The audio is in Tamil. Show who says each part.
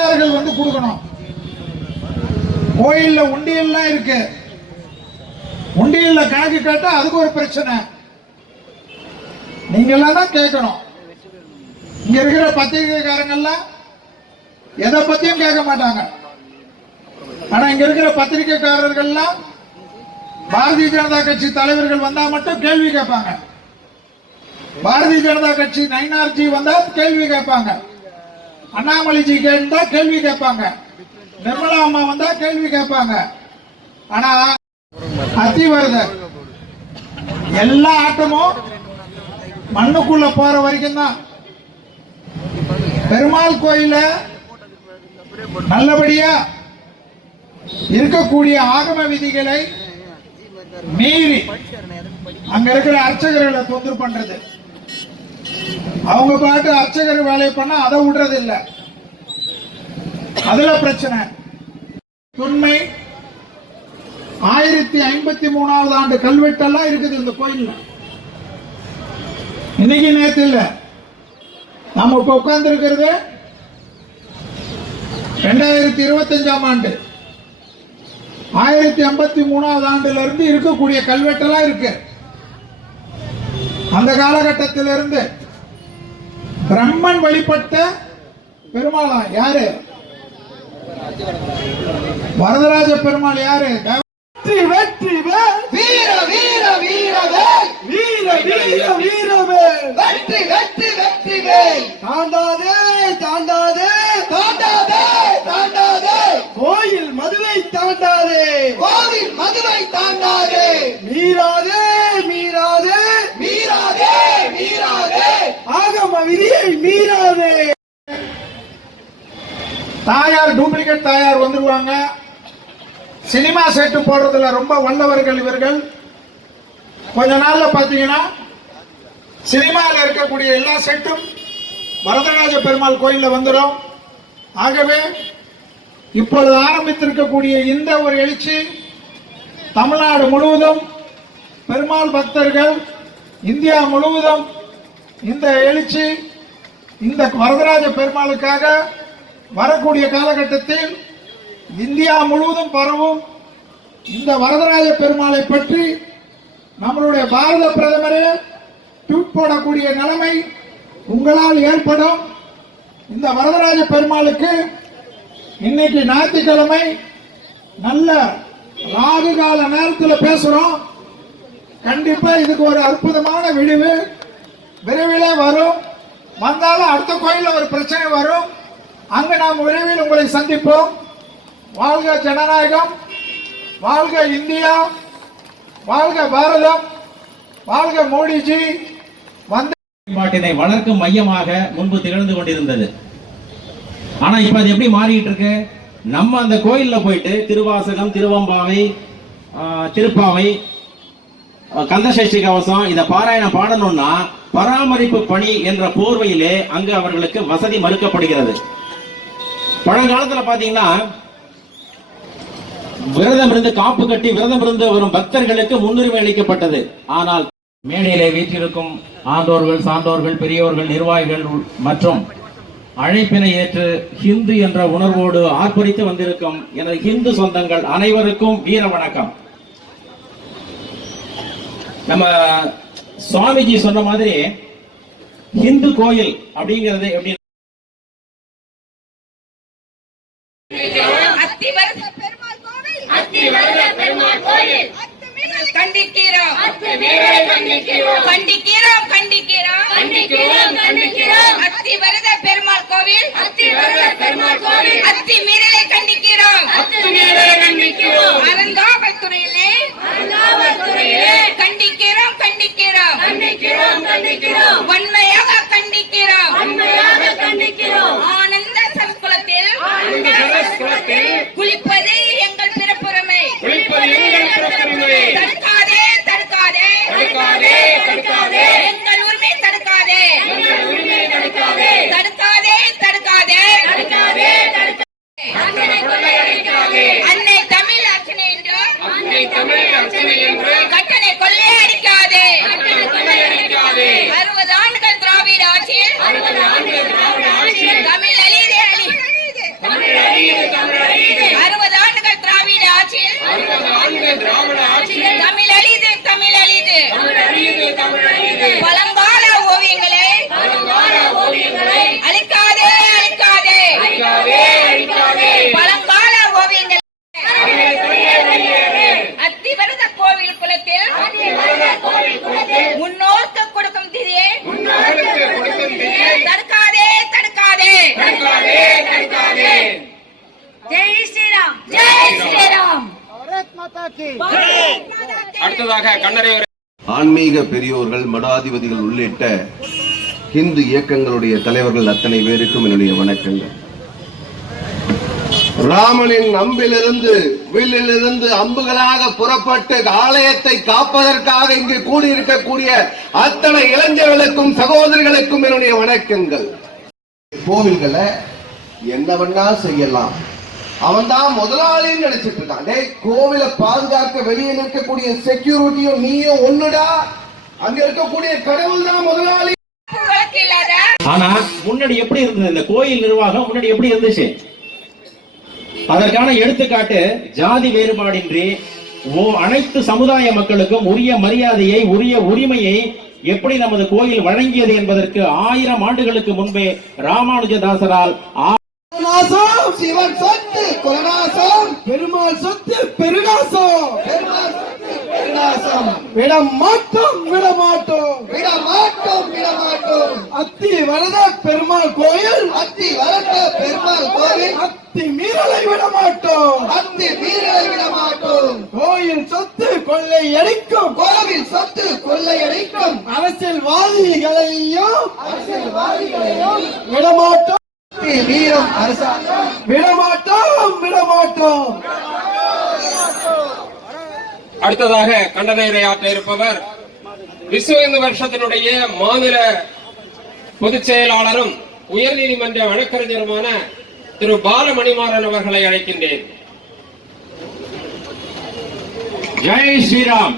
Speaker 1: பக்தர்கள் வந்து கொடுக்கணும். கோயில்ல உண்டியல்லாம் இருக்கு. உண்டியல்ல காக்கு கேட்டா அதுக்கு ஒரு பிரச்சனை. நீங்க எல்லாம் தான் கேட்கணும். இங்க இருக்கிற பத்திரிகைக்காரங்கெல்லாம் எதை பத்தியும் கேட்க மாட்டாங்க. ஆனா இங்க இருக்கிற பத்திரிகைக்காரர்கள்லாம் பாரதிய ஜனதா கட்சி தலைவர்கள் வந்தா மட்டும் கேள்வி கேட்பாங்க. பாரதிய ஜனதா கட்சி நைனார்ஜி வந்தா கேள்வி கேட்பாங்க. அண்ணாமலைஜி கேட்டா கேள்வி கேட்பாங்க. நிர்மலா அம்மா வந்தா கேள்வி கேட்பாங்க. ஆனா அத்திவரத எல்லா ஆட்டமும் மண்ணுக்குள்ள போற வரைக்கும் தான். பெருமாள் கோயில நல்லபடியா இருக்கக்கூடிய ஆகம விதிகளை மீறி அங்க இருக்கிற அர்ச்சகர்களை தொந்தரவு பண்றது. அவங்க பாட்டு அர்ச்சகர் வேலையை பண்ணா அதை விடுறது இல்லை அதுல பிரச்சனை. தொன்மை. ஆயிரத்தி ஐம்பத்தி மூணாவது ஆண்டு கல்வெட்டெல்லாம் இருக்குது இந்த கோயில்ல. இன்னைக்கு நேத்து இல்ல. நம்ம இப்ப உட்கார்ந்து இருக்கிறது ரெண்டாயிரத்தி இருபத்தஞ்சாம் ஆண்டு. ஆயிரத்தி ஐம்பத்தி மூணாவது ஆண்டுல இருந்து இருக்கக்கூடிய கல்வெட்டெல்லாம் இருக்கு. அந்த காலகட்டத்திலிருந்து பிரம்மன் வழிபட்ட பெருமாளா? யாரு? வரதராஜ பெருமாள் யாரு?
Speaker 2: வெற்றி வெற்றி
Speaker 3: வீர வீர வீரவேல்
Speaker 2: வீர வீர வீரவேல்.
Speaker 3: வெற்றி வெற்றி வெற்றி வேல்
Speaker 1: தாயார் டூப்ளிகேட் தாயார் வந்துடுவாங்க சினிமா செட்டு போடுறதுல ரொம்ப வல்லவர்கள் இவர்கள். கொஞ்ச நாள்ல பாத்தீங்கன்னா சினிமாவில் இருக்கக்கூடிய எல்லா செட்டும் வரதராஜ பெருமாள் கோயிலில் வந்துடும் ஆகவே இப்பொழுது ஆரம்பித்திருக்கக்கூடிய இந்த ஒரு எழுச்சி தமிழ்நாடு முழுவதும் பெருமாள் பக்தர்கள் இந்தியா முழுவதும் இந்த எழுச்சி இந்த வரதராஜ பெருமாளுக்காக வரக்கூடிய காலகட்டத்தில் இந்தியா முழுவதும் பரவும் இந்த வரதராஜ பெருமாளை பற்றி நம்மளுடைய பாரத பிரதமரே ட்வீட் போடக்கூடிய நிலைமை உங்களால் ஏற்படும். இந்த வரதராஜ பெருமாளுக்கு இன்னைக்கு ஞாயிற்றுக்கிழமை நல்ல ராகு கால நேரத்தில் பேசுகிறோம் கண்டிப்பாக இதுக்கு ஒரு அற்புதமான விடிவு. விரைவிலே வரும். வந்தாலும் அடுத்த கோயிலில் ஒரு பிரச்சனை வரும். அங்கு நாம் விரைவில் உங்களை சந்திப்போம். வாழ்க ஜனநாயகம் வாழ்க இந்தியா வாழ்க பாரதம் வாழ்க மோடிஜி. வந்த
Speaker 4: பாட்டினை வளர்க்கும் மையமாக முன்பு திகழ்ந்து கொண்டிருந்தது. ஆனா இப்ப அது எப்படி மாறிட்டு இருக்கு நம்ம அந்த கோயில்ல போயிட்டு திருவாசகம் திருவம்பாவை திருப்பாவை ஆ, கந்தசஷ்டி கவசம் இதை பாராயணம் பாடணும்னா பராமரிப்பு பணி என்ற போர்வையிலே அங்கு அவர்களுக்கு வசதி மறுக்கப்படுகிறது. பழங்காலத்துல பாத்தீங்கன்னா விரதம் இருந்து காப்பு கட்டி விரதம் இருந்து வரும் பக்தர்களுக்கு முன்னுரிமை அளிக்கப்பட்டது. ஆனால் மேடையிலே வீற்றிருக்கும் ஆண்டோர்கள் சான்றோர்கள் பெரியோர்கள் நிர்வாகிகள் மற்றும் அழைப்பினை ஏற்று ஹிந்து என்ற உணர்வோடு ஆர்ப்பரித்து வந்திருக்கும் எனது ஹிந்து சொந்தங்கள் அனைவருக்கும் வீர வணக்கம். நம்ம சுவாமிஜி சொன்ன மாதிரி ஹிந்து கோயில் அப்படிங்கிறது எப்படி
Speaker 5: கண்டிக்கிறோம். கண்டிக்கிறோம். கண்டிக்கிறோம் கண்டிக்கிறோம். கண்டிக்கிறோம் பெருமாள் கோவில். பெருமாள் கோவில். அத்திமீறலை கண்டிக்கிறோம். அத்திமீறலை கண்டிக்கிறோம். அறங்காவல் துறையிலே. அறங்காவல் துறையிலே. கண்டிக்கிறோம் கண்டிக்கிறோம். கண்டிக்கிறோம் கண்டிக்கிறோம். வன்மையாக கண்டிக்கிறோம். வன்மையாக குளிப்பது திராவிட ஆட்சி அழிக்காதே அழிக்காதே. அழிக்காதே ஓவியங்களே. அத்திவரத கோவில் குலத்தில் அத்திவரத கொடுக்கும் திதியே. தடுக்காதே தடுக்காதே.
Speaker 6: அடுத்ததாக கண்ணரை
Speaker 7: ஆன்மீக பெரியோர்கள் மடாதிபதிகள் உள்ளிட்ட இந்து இயக்கங்களுடைய தலைவர்கள் அத்தனை பேருக்கும் என்னுடைய வணக்கங்கள். ராமனின் அம்பிலிருந்து வில்லிலிருந்து அம்புகளாக புறப்பட்டு ஆலயத்தை காப்பதற்காக இங்கு கூடியிருக்கக்கூடிய அத்தனை இளைஞர்களுக்கும் சகோதரிகளுக்கும் என்னுடைய வணக்கங்கள். கோவில்களை என்ன வேணா செய்யலாம். அவன் தான் முதலாளின்னு நினைச்சிட்டு இருக்கான் டேய் கோவில பாதுகாக்க வெளியே நிற்கக்கூடிய செக்யூரிட்டியும் நீயும் ஒண்ணுடா? அங்க இருக்கக்கூடிய கடவுள் தான் முதலாளி.
Speaker 4: ஆனா முன்னாடி எப்படி இருந்தது? இந்த கோயில் நிர்வாகம் முன்னாடி எப்படி இருந்துச்சு? அதற்கான எடுத்துக்காட்டு ஜாதி வேறுபாடின்றி அனைத்து சமுதாய மக்களுக்கும் உரிய மரியாதையை உரிய உரிமையை எப்படி நமது கோயில் வழங்கியது என்பதற்கு ஆயிரம் ஆண்டுகளுக்கு முன்பே ராமானுஜதாசரால்
Speaker 3: சிவன் சொத்து குலநாசம்.
Speaker 2: பெருமாள் சொத்து பெருநாசம்.
Speaker 3: பெருமாள் சொத்து பெருநாசம்.
Speaker 2: விட மாட்டோம் விட மாட்டோம்
Speaker 3: விட மாட்டோம் விட மாட்டோம்
Speaker 2: அத்தி வரத பெருமாள் கோயில்.
Speaker 3: அத்தி வரட்ட பெருமாள் கோவில்
Speaker 2: அத்தி மீறலை விட மாட்டோம்
Speaker 3: அத்தி வீரரை விட மாட்டோம்
Speaker 2: கோயில் சொத்து கொள்ளை அடிக்கும்.
Speaker 3: கோவில் சொத்து கொள்ளையடிக்கும்
Speaker 2: அரசியல்வாதிகளையும்
Speaker 3: அரசியல்வாதிகளையும்
Speaker 2: விடமாட்டோம்.
Speaker 3: அத்தி வீரம் அரசாங்கம்
Speaker 2: விடமாட்டோம் விடமாட்டோம்.
Speaker 6: அடுத்ததாக கண்டனையை ஆற்ற இருப்பவர் விஸ்வ இந்து வருஷத்தினுடைய மாநில பொதுச் செயலாளரும் உயர்நீதிமன்ற வழக்கறிஞருமான திரு பாலமணிமாறன் அவர்களை அழைக்கின்றேன்.
Speaker 4: ஜெய் ஸ்ரீராம்.